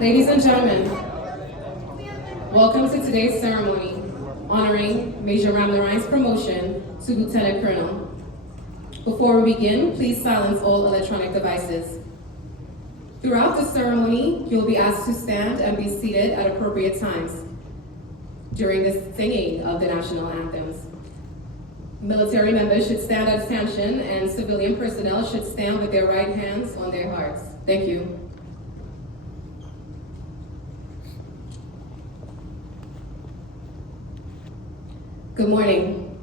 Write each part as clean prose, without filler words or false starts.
Ladies and gentlemen, welcome to today's ceremony honoring Major Ramnarine's promotion to Lieutenant Colonel. Before we begin, please silence all electronic devices. Throughout the ceremony, you'll be asked to stand and be seated at appropriate times during the singing of the national anthems. Military members should stand at attention, and civilian personnel should stand with their right hands on their hearts. Thank you. Good morning.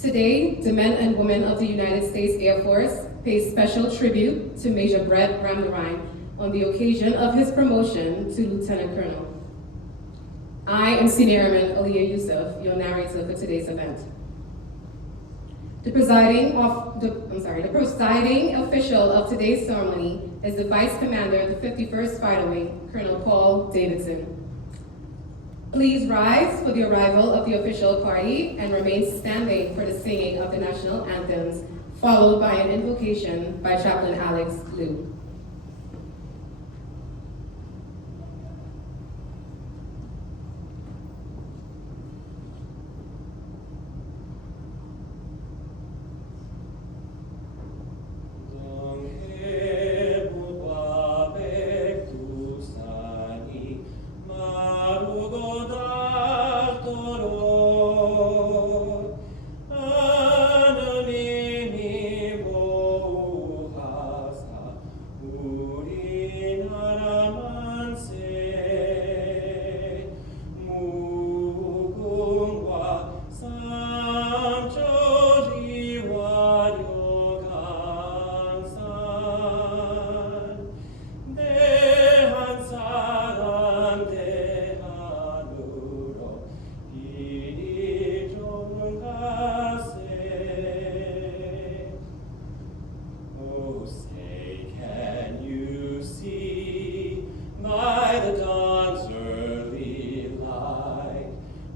Today, the men and women of the United States Air Force pay special tribute to Major Brett Ramnarine on the occasion of his promotion to Lieutenant Colonel. I am Senior Airman Aliyah Yusuf, your narrator for today's event. The presiding official of today's ceremony is the Vice Commander of the 51st Fighter Wing, Colonel Paul Davidson. Please rise for the arrival of the official party and remain standing for the singing of the national anthems, followed by an invocation by Chaplain Alex Liu.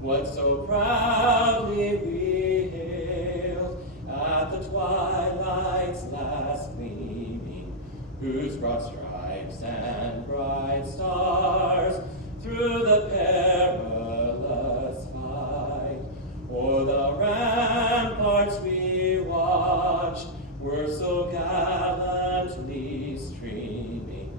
What so proudly we hailed at the twilight's last gleaming, whose broad stripes and bright stars through the perilous fight o'er the ramparts we watched were so gallantly streaming,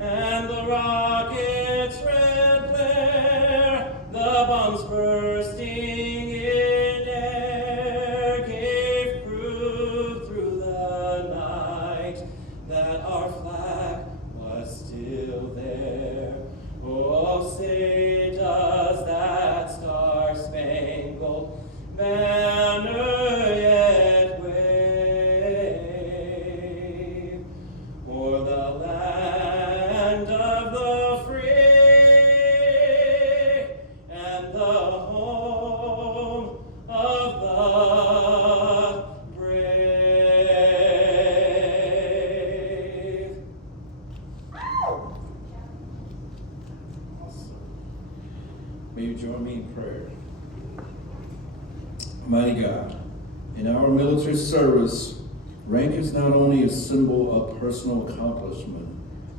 and the rocket's red glare, the bombs bursting in air, gave proof through the night that our flag was still there. Oh, say does that star-spangled banner yet wave o'er the land of the free and the home of the brave. May you join me in prayer. Almighty God, in our military service, rank is not only a symbol of personal accomplishment,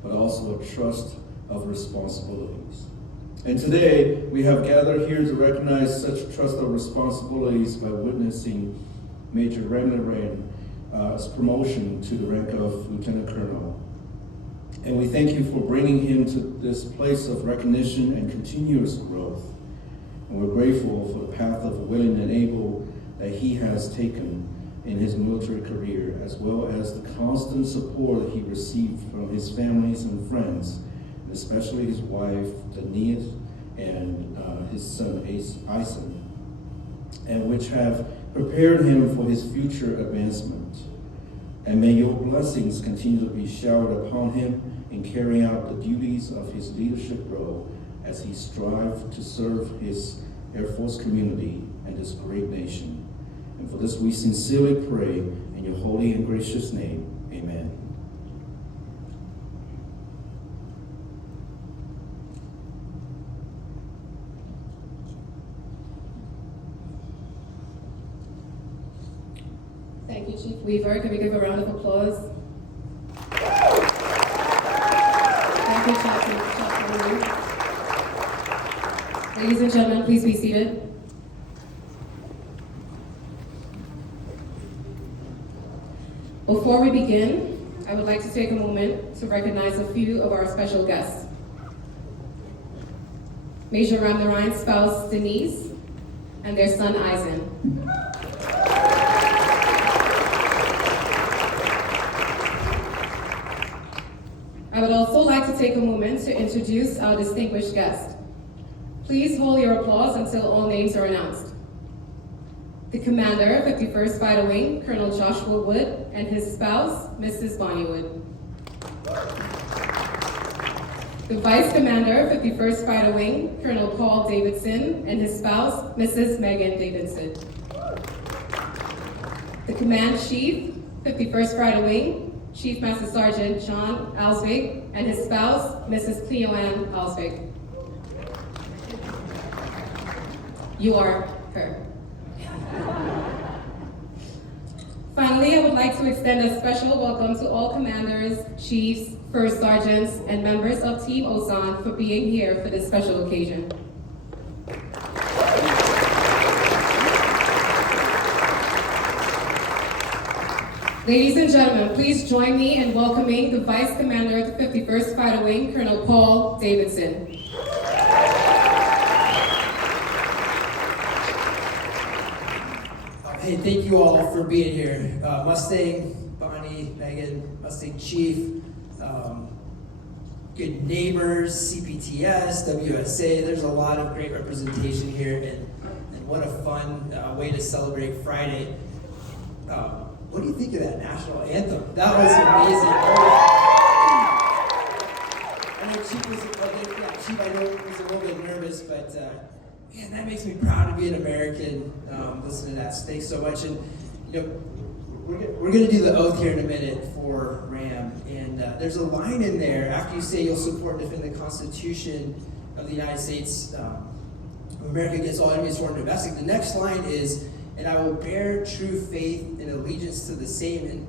but also a trust of responsibilities. And today, we have gathered here to recognize such trust of responsibilities by witnessing Major Ramnarine's promotion to the rank of Lieutenant Colonel. And we thank you for bringing him to this place of recognition and continuous growth. And we're grateful for the path of willing and able that he has taken in his military career, as well as the constant support he received from his families and friends, and especially his wife, Daniet, and his son, Ison, and which have prepared him for his future advancement. And may your blessings continue to be showered upon him in carrying out the duties of his leadership role as he strives to serve his Air Force community and this great nation. And for this we sincerely pray in your holy and gracious name. Amen. Thank you, Chief Weaver. Can we give a round of applause? Thank you, Chaplain Wu. Ladies and gentlemen, please be seated. Before we begin, I would like to take a moment to recognize a few of our special guests. Major Ramnarine's spouse, Denise, and their son, Eisen. I would also like to take a moment to introduce our distinguished guest. Please hold your applause until all names are announced. The Commander, 51st Fighter Wing, Colonel Joshua Wood, and his spouse, Mrs. Bonnie Wood. The Vice Commander, 51st Fighter Wing, Colonel Paul Davidson, and his spouse, Mrs. Megan Davidson. The Command Chief, 51st Fighter Wing, Chief Master Sergeant John Alsvig, and his spouse, Mrs. Cleo Ann Alsvig. You are her. Finally, I would like to extend a special welcome to all commanders, chiefs, first sergeants, and members of Team Osan for being here for this special occasion. Ladies and gentlemen, please join me in welcoming the Vice Commander of the 51st Fighter Wing, Colonel Paul Davidson. Hey, thank you all for being here. Mustang, Bonnie, Megan, Mustang Chief, good neighbors, CPTS, WSA. There's a lot of great representation here, and what a fun way to celebrate Friday. What do you think of that national anthem? That was amazing. I know Chief was Chief, I know was a little bit nervous, but man, that makes me proud to be an American. Listening to that, so thanks so much. And you know, we're going to do the oath here in a minute for Ram, and there's a line in there after you say you'll support and defend the Constitution of the United States of America against all enemies, foreign and domestic. The next line is, and I will bear true faith and allegiance to the same. And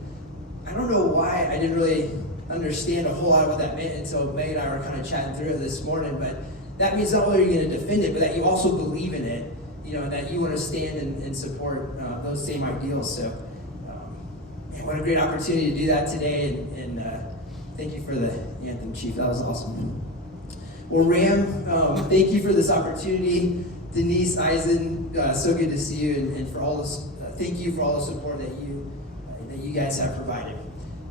I don't know why I didn't really understand a whole lot of what that meant until Meg and I were kind of chatting through it this morning, but that means not only are you going to defend it, but that you also believe in it, you know, that you want to stand and support those same ideals. So, man, what a great opportunity to do that today, and thank you for the anthem, Chief. That was awesome. Well, Ram, thank you for this opportunity. Denise, Eisen, so good to see you, and for all this, thank you for all the support that you guys have provided.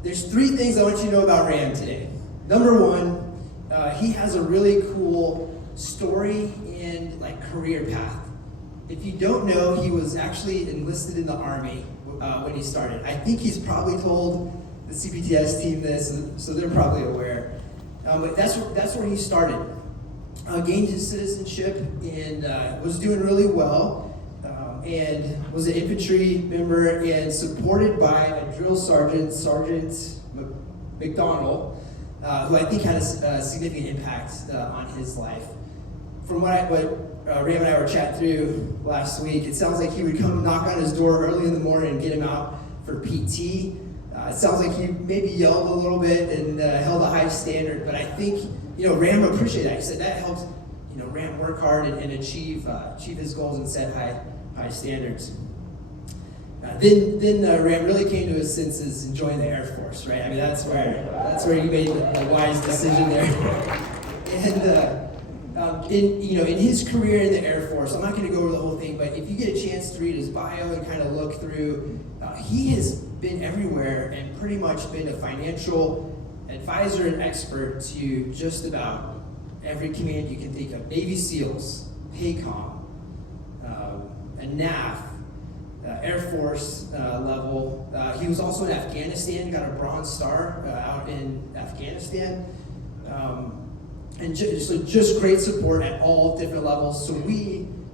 There's three things I want you to know about Ram today. Number one, he has a really cool story and career path. If you don't know, he was actually enlisted in the Army when he started. I think he's probably told the CPTS team this, so they're probably aware. But that's where he started. Gained his citizenship and was doing really well, and was an infantry member and supported by a drill sergeant, Sergeant McDonald, who I think had a significant impact on his life. From what Ram and I were chatting through last week, it sounds like he would come knock on his door early in the morning and get him out for PT. It sounds like he maybe yelled a little bit and held a high standard, but I think Ram appreciated that. He said that helped Ram work hard and achieve his goals and set high standards. Then Ram really came to his senses and joined the Air Force, right? I mean, that's where he made the wise decision there. And in his career in the Air Force, I'm not going to go over the whole thing, but if you get a chance to read his bio and kind of look through, he has been everywhere and pretty much been a financial advisor and expert to just about every command you can think of. Navy SEALs, PACOM, a NAF, Air Force level. He was also in Afghanistan, got a Bronze Star out in Afghanistan. And just great support at all different levels. So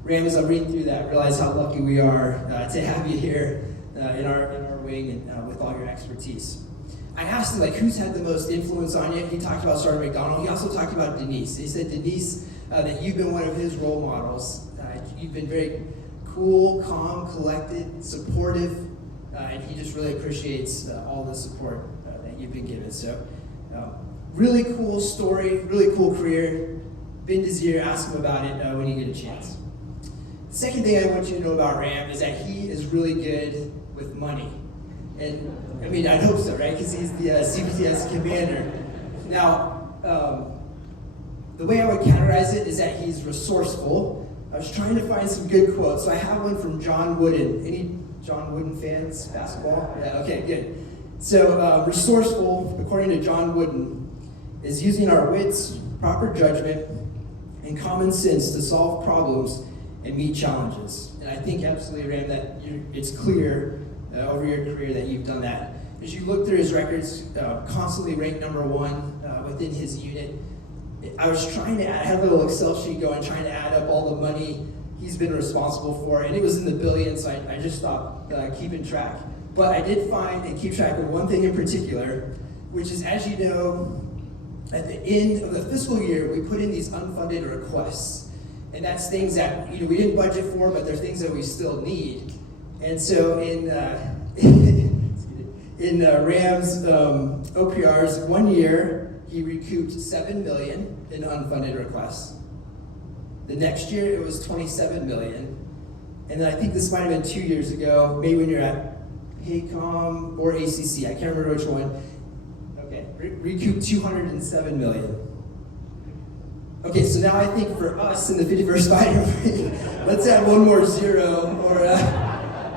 Ram, as I'm reading through that, realize how lucky we are to have you here in our wing and with all your expertise. I asked him, who's had the most influence on you? He talked about Sergeant McDonald. He also talked about Denise. He said, Denise, that you've been one of his role models. You've been very cool, calm, collected, supportive, and he just really appreciates all the support that you've been given. So Really cool story, really cool career. Bend his ear, ask him about it when you get a chance. The second thing I want you to know about Ram is that he is really good with money. And I mean, I'd hope so, right? Because he's the CPTS commander. Now, the way I would categorize it is that he's resourceful. I was trying to find some good quotes. So I have one from John Wooden. Any John Wooden fans, basketball? Yeah, okay, good. So resourceful, according to John Wooden, is using our wits, proper judgment, and common sense to solve problems and meet challenges. And I think absolutely, Ram, that it's clear over your career that you've done that. As you look through his records, constantly ranked number one within his unit. I was trying to add, I had a little Excel sheet going, trying to add up all the money he's been responsible for, and it was in the billions, so I just stopped keeping track. But I did find and keep track of one thing in particular, which is, as you know, at the end of the fiscal year, we put in these unfunded requests. And that's things that we didn't budget for, but they're things that we still need. And so in Ram's OPRs, 1 year, he recouped $7 million in unfunded requests. The next year, it was $27 million. And then I think this might have been 2 years ago, maybe when you're at Paycom or ACC, I can't remember which one. Okay, recouped $207 million. Okay, so now I think for us in the 51st fighter, let's add one more zero, or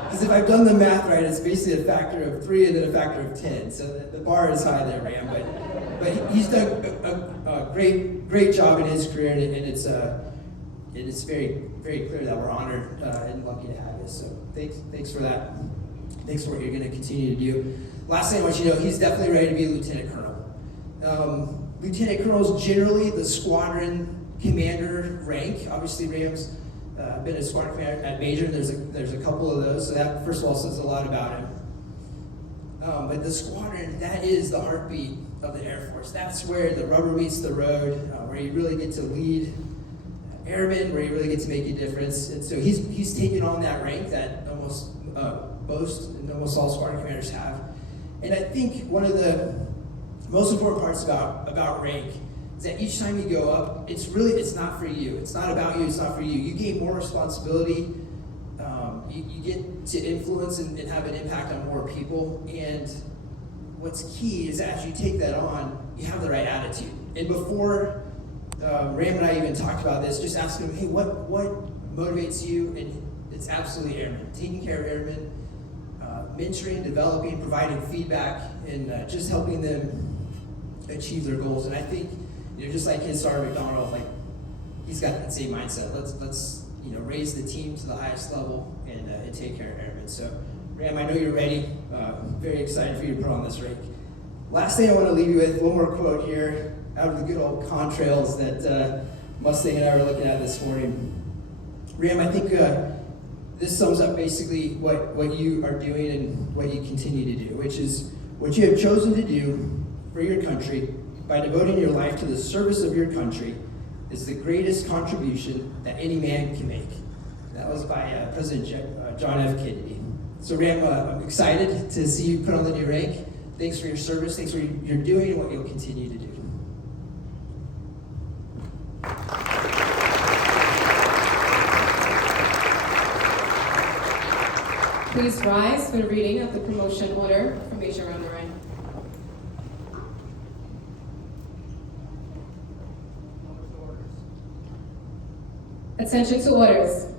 because if I've done the math right, it's basically a factor of 3 and then a factor of 10. So the bar is high there, Ram. But he's done a great job in his career, and it's very clear that we're honored and lucky to have you. So thanks for that. Thanks for what you're going to continue to do. Last thing I want you to know, he's definitely ready to be a lieutenant colonel. Lieutenant colonel is generally the squadron commander rank. Obviously, Ram's been a squadron commander at major. There's a couple of those, so that first of all says a lot about him. But the squadron, that is the heartbeat of the Air Force. That's where the rubber meets the road, where you really get to lead airmen, where you really get to make a difference. And so he's taken on that rank that almost almost all squadron commanders have. And I think one of the most important parts about rank is that each time you go up, it's not for you. It's not about you. It's not for you. You gain more responsibility. You get to influence and have an impact on more people. And what's key is that as you take that on, you have the right attitude. And before Ram and I even talked about this, just asking him, hey, what motivates you? And it's absolutely airmen. Taking care of airmen, mentoring, developing, providing feedback, and just helping them achieve their goals. And I think, just like his Sergeant McDonald, like he's got that same mindset. Let's raise the team to the highest level and take care of airmen. So, Ram, I know you're ready. Very excited for you to put on this rank. Last thing I want to leave you with, one more quote here out of the good old contrails that Mustang and I were looking at this morning. Ram, I think this sums up basically what you are doing and what you continue to do, which is what you have chosen to do for your country by devoting your life to the service of your country is the greatest contribution that any man can make. That was by President John F. Kennedy. So Ram, I'm excited to see you put on the new rank. Thanks for your service. Thanks for what you're doing and what you'll continue to do. Please rise for the reading of the promotion order for Major Ramnarine. Attention to orders.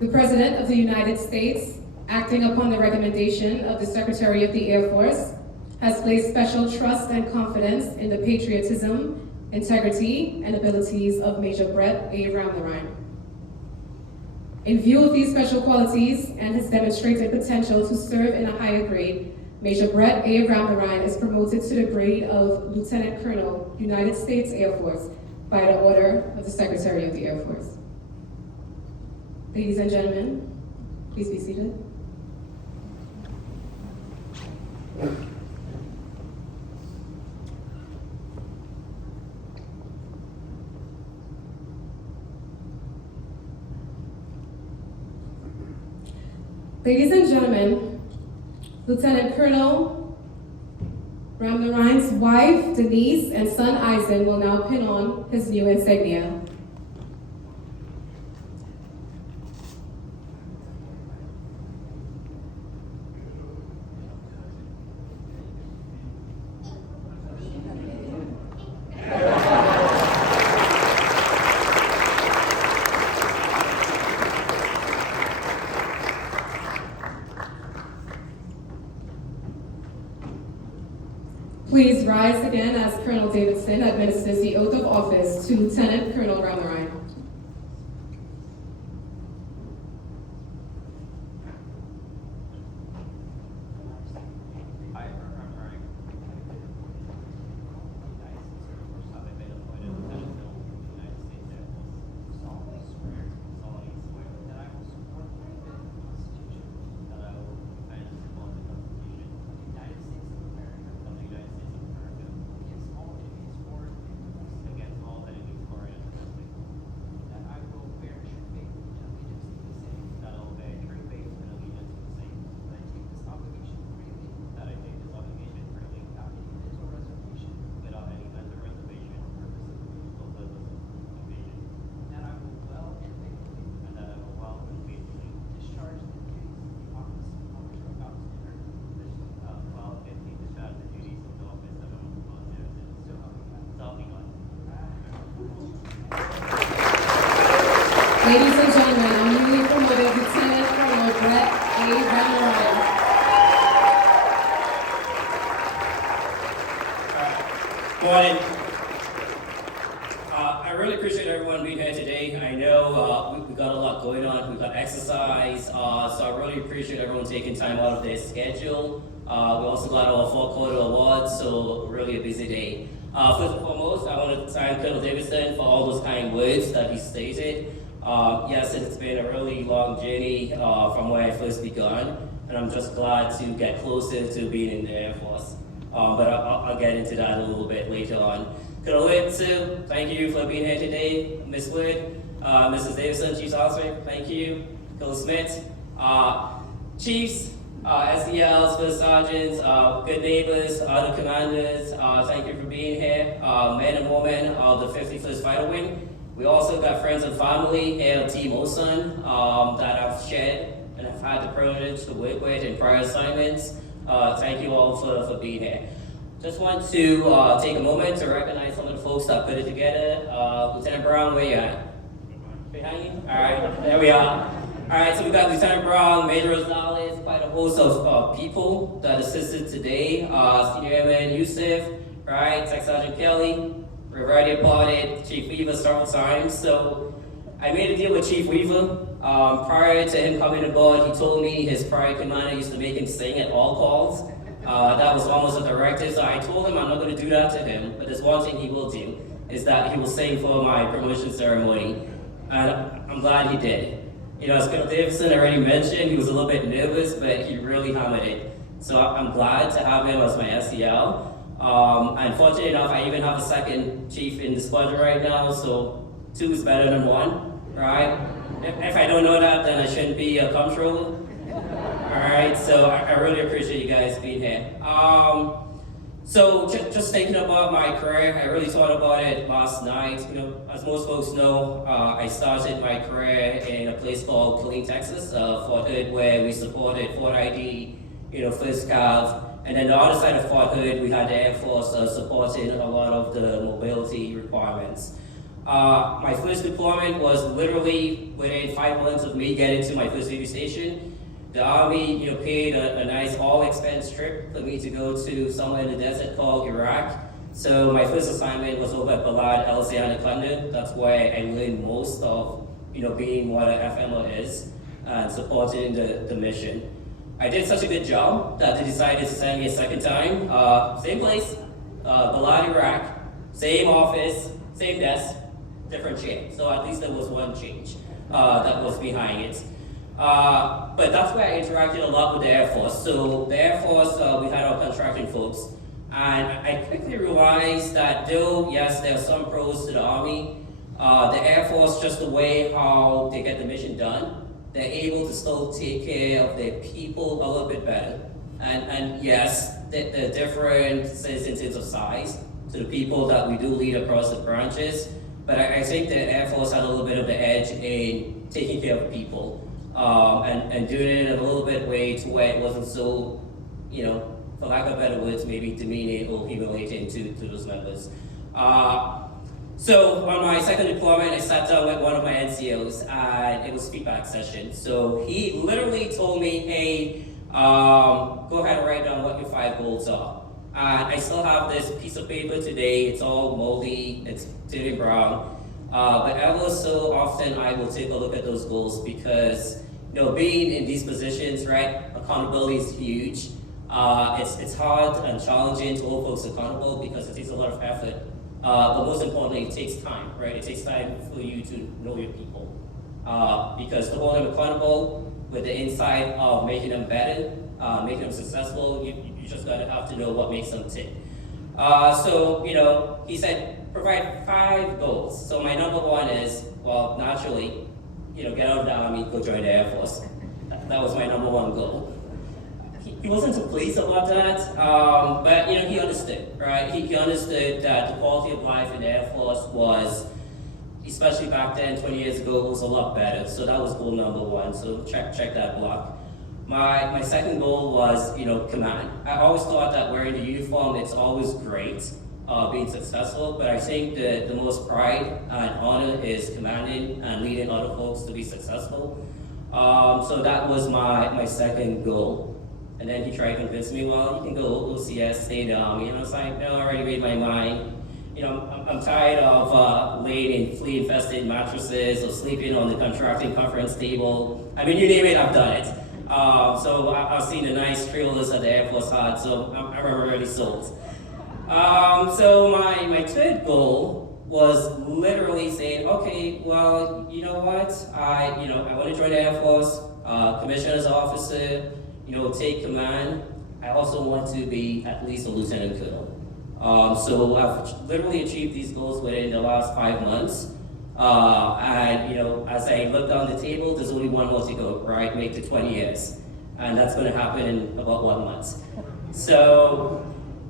The President of the United States, acting upon the recommendation of the Secretary of the Air Force, has placed special trust and confidence in the patriotism, integrity, and abilities of Major Brett A. Ramnarine. In view of these special qualities and his demonstrated potential to serve in a higher grade, Major Brett A. Ramnarine is promoted to the grade of Lieutenant Colonel, United States Air Force, by the order of the Secretary of the Air Force. Ladies and gentlemen, please be seated. Ladies and gentlemen, Lieutenant Colonel Ramnarine's wife, Denise, and son, Eisen, will now pin on his new insignia. Please rise again as Colonel Davidson administers the oath of office to Lieutenant Colonel Ramnarine. I, Ramnarine, have been appointed Lieutenant Colonel of the United States Air Force, solemnly swear that I will support the Constitution, that I will defend and support the Constitution of the United States of America, against all enemies, foreign and domestic, against all enemies, foreign and domestic, that I will bear true faith and allegiance to the same, that I will bear true faith and allegiance to the same, that I take this obligation freely, without any mental reservation, without any mental reservation or purpose of evasion, that I will well and faithfully discharge the duties of the office well and discharge the duties of the office that I'm about to exercise. So help me God. Ladies and gentlemen, I'm newly promoted Lieutenant Colonel Brett A. Ramnarine. Morning. I really appreciate everyone being here today. I know we got a lot going on. We've got exercise, so I really appreciate everyone taking time out of their schedule. We also got our fourth quarter awards, so really a busy day. First and foremost, I want to thank Colonel Davidson for all those kind words that he stated. Yes, it's been a really long journey from where I first began, and I'm just glad to get closer to being in the Air Force. But I'll get into that a little bit later on. Colonel Wood, too, thank you for being here today. Miss Wood, Mrs. Davidson, Chief Officer, thank you. Colonel Smith, Chiefs, SDLs, First Sergeants, good neighbors, other commanders, thank you for being here. Men and women of the 51st Fighter Wing. We also got friends and family here at Team Osun that I've shared and have had the privilege to work with in prior assignments. Thank you all for being here. Just want to take a moment to recognize some of the folks that put it together. Lieutenant Brown, where you at? Behind you? All right, there we are. All right, so we got Lieutenant Brown, Major Rosales, quite a host of people that assisted today. Senior Airman Yusuf, right? Tech Sergeant Kelly, we're already applauded. Chief Weaver several times. So I made a deal with Chief Weaver. Prior to him coming aboard, he told me his prior commander used to make him sing at all calls. That was almost a directive, so I told him I'm not going to do that to him, but there's one thing he will do, is that he will sing for my promotion ceremony, and I'm glad he did. You know, as Colonel Davidson already mentioned, he was a little bit nervous, but he really hammered it. So I'm glad to have him as my SEL. And fortunate enough, I even have a second chief in the squadron right now, so 2 is better than 1, right? If I don't know that, then I shouldn't be a comptroller. Alright, so I really appreciate you guys being here. So just thinking about my career, I really thought about it last night. You know, as most folks know, I started my career in a place called Killeen, Texas, Fort Hood, where we supported Fort ID, you know, First Cav. And then the other side of Fort Hood, we had the Air Force supporting a lot of the mobility requirements. My first deployment was literally within 5 months of me getting to my first duty station. The Army, you know, paid a nice all-expense trip for me to go to somewhere in the desert called Iraq. So my first assignment was over at Balad, LC Anaconda. That's where I learned most of, you know, being what an FMO is and supporting the mission. I did such a good job that they decided to send me a second time. Same place, Balad, Iraq, same office, same desk, different chair. So at least there was one change that was behind it. But that's where I interacted a lot with the Air Force. So the Air Force, we had our contracting folks. And I quickly realized that though, yes, there are some pros to the Army, the Air Force, just the way how they get the mission done, they're able to still take care of their people a little bit better. And yes, they're different in terms of size to the people that we do lead across the branches. But I think the Air Force had a little bit of the edge in taking care of people and doing it in a little bit way to where it wasn't so, for lack of better words, maybe demeaning or humiliating to those members. So on my second deployment, I sat down with one of my NCOs and it was feedback session. So he literally told me, hey, go ahead and write down what your 5 goals are. And I still have this piece of paper today. It's all moldy, it's dirty brown. But ever so often I will take a look at those goals because, being in these positions, right, accountability is huge. It's hard and challenging to hold folks accountable because it takes a lot of effort. But most importantly, it takes time, right? It takes time for you to know your people. Because to hold them accountable with the insight of making them better, making them successful, you just gotta have to know what makes them tick. So, he said, provide 5 goals. So my number 1 is, well, naturally, get out of the Army, go join the Air Force. That was my number 1 goal. He wasn't too pleased about that, but he understood, right? He understood that the quality of life in the Air Force was, especially back then, 20 years ago, was a lot better. So that was goal number 1. So check that block. My second goal was, command. I always thought that wearing the uniform, it's always great, being successful, but I think that the most pride and honor is commanding and leading other folks to be successful. So that was my second goal. And then he tried to convince me, well, you can go OCS, stay in the Army. And I was like, no, I already made my mind. I'm tired of laying in flea-infested mattresses or sleeping on the contracting conference table. I mean, you name it, I've done it. So I've seen the nice trailers that the Air Force had, so I'm already sold. So my third goal was literally saying, okay, well, you know what? I want to join the Air Force, commissioner's officer, take command. I also want to be at least a lieutenant colonel. So I've literally achieved these goals within the last 5 months. And as I look down the table, there's only 1 more to go, right? Make to 20 years. And that's going to happen in about 1 month. So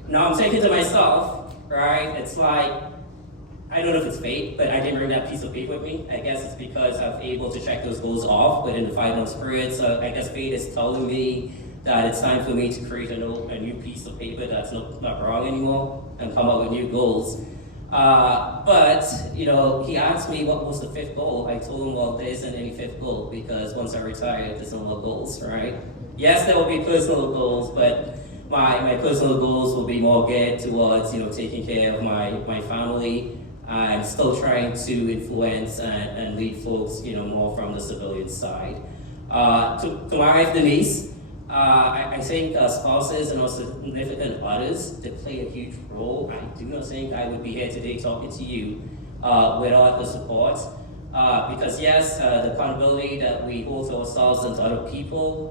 now I'm thinking to myself, right? It's like, I don't know if it's fate, but I didn't bring that piece of paper with me. I guess it's because I'm able to check those goals off within the 5 months period. So I guess fate is telling me that it's time for me to create a new piece of paper that's not wrong anymore and come up with new goals. But he asked me what was the 5th goal. I told him, well, there isn't any 5th goal because once I retire, there's no more goals, right? Yes, there will be personal goals, but my personal goals will be more geared towards, taking care of my family. I'm still trying to influence and lead folks, more from the civilian side. To my wife, Denise, I think spouses and also significant others, they play a huge role. I do not think I would be here today talking to you without the support. Because yes, the accountability that we hold to ourselves and to other people,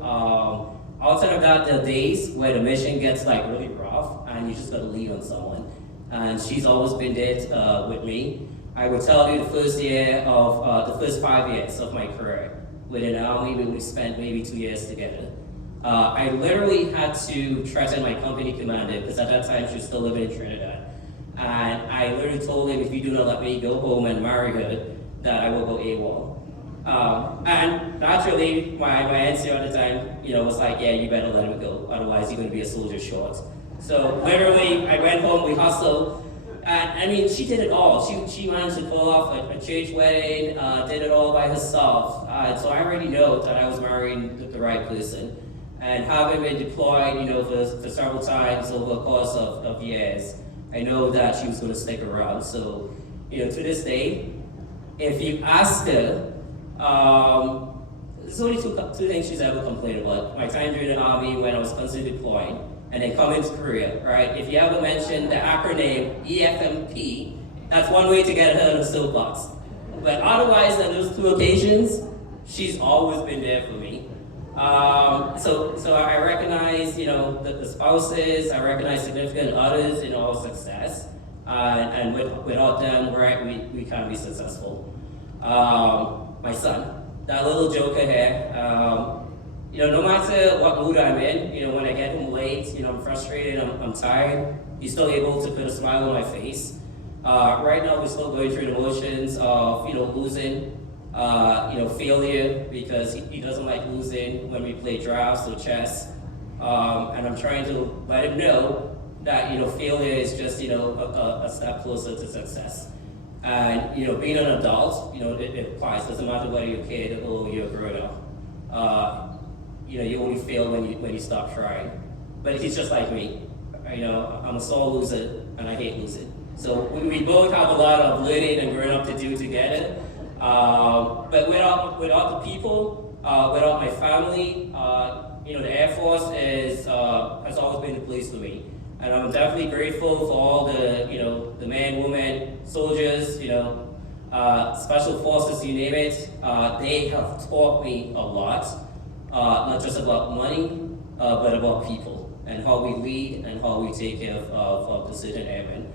outside of that, there are days where the mission gets really rough and you just gotta lean on someone. And she's always been there with me. I would tell you the first 5 years of my career within the Army, we spent maybe 2 years together. I literally had to threaten my company commander because at that time she was still living in Trinidad. And I literally told him, if you do not let me go home and marry her, that I will go AWOL. And naturally, my NCO at the time, was like, yeah, you better let him go, otherwise you're going to be a soldier short. So literally, I went home, we hustled, and she did it all. She managed to pull off a church wedding, did it all by herself. So I already know that I was marrying the right person. And having been deployed, for several times over the course of years, I know that she was going to stick around. So, to this day, if you ask her, there's only two things she's ever complained about. My time during the Army when I was constantly deploying, and then coming to Korea, right? If you ever mention the acronym EFMP, that's one way to get her in the soapbox. But otherwise, on those 2 occasions, she's always been there for me. So I recognize, the spouses, I recognize significant others in our success, and without them, right, we can't be successful. My son, that little joker here, no matter what mood I'm in, when I get home late, I'm frustrated, I'm tired, he's still able to put a smile on my face. Right now, we're still going through the motions of, losing, failure, because he doesn't like losing when we play drafts or chess. And I'm trying to let him know that, failure is just, a step closer to success. And, being an adult, it applies. Doesn't matter whether you're a kid or you're a grown up. You only fail when you stop trying. But he's just like me. I'm a sore loser and I hate losing. So we both have a lot of learning and growing up to do together. But without the people, without my family, the Air Force has always been the place for me. And I'm definitely grateful for all the men, women, soldiers, special forces, you name it. They have taught me a lot, not just about money, but about people and how we lead and how we take care of the citizen airmen.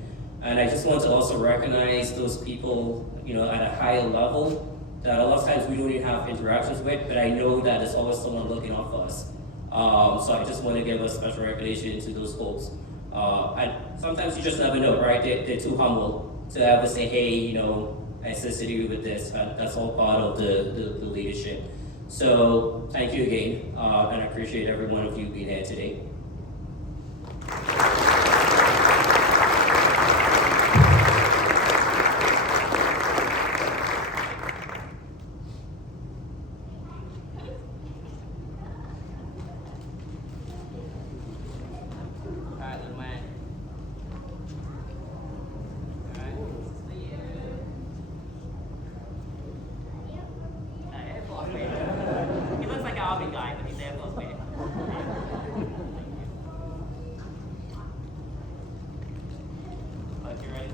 And I just want to also recognize those people, at a higher level that a lot of times we don't even have interactions with, but I know that there's always someone looking out for us. So I just want to give a special recognition to those folks. And sometimes you just never know, right? They're too humble to ever say, hey, I assisted you with this. And that's all part of the leadership. So thank you again, and I appreciate every one of you being here today. Alright, little man. Alright, see you. Air Force man. He looks like an Army guy, but he's Air Force man. You ready?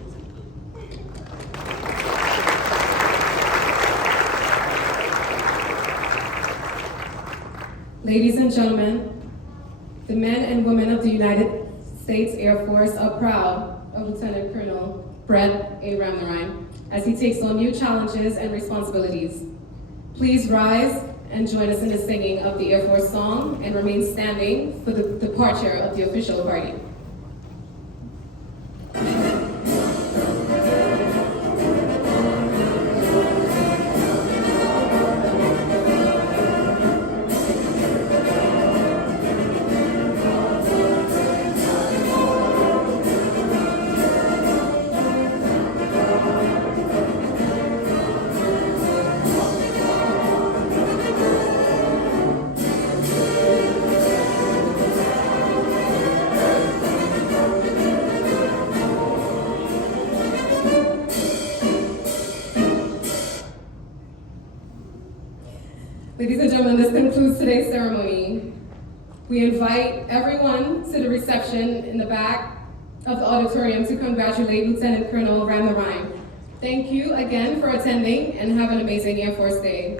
Ladies and gentlemen, the men and women of the United States Air Force are proud of Lieutenant Colonel Brett A. Ramnarine as he takes on new challenges and responsibilities. Please rise and join us in the singing of the Air Force song and remain standing for the departure of the official party. Ladies and gentlemen, this concludes today's ceremony. We invite everyone to the reception in the back of the auditorium to congratulate Lieutenant Colonel Ramnarine. Thank you again for attending and have an amazing Air Force Day.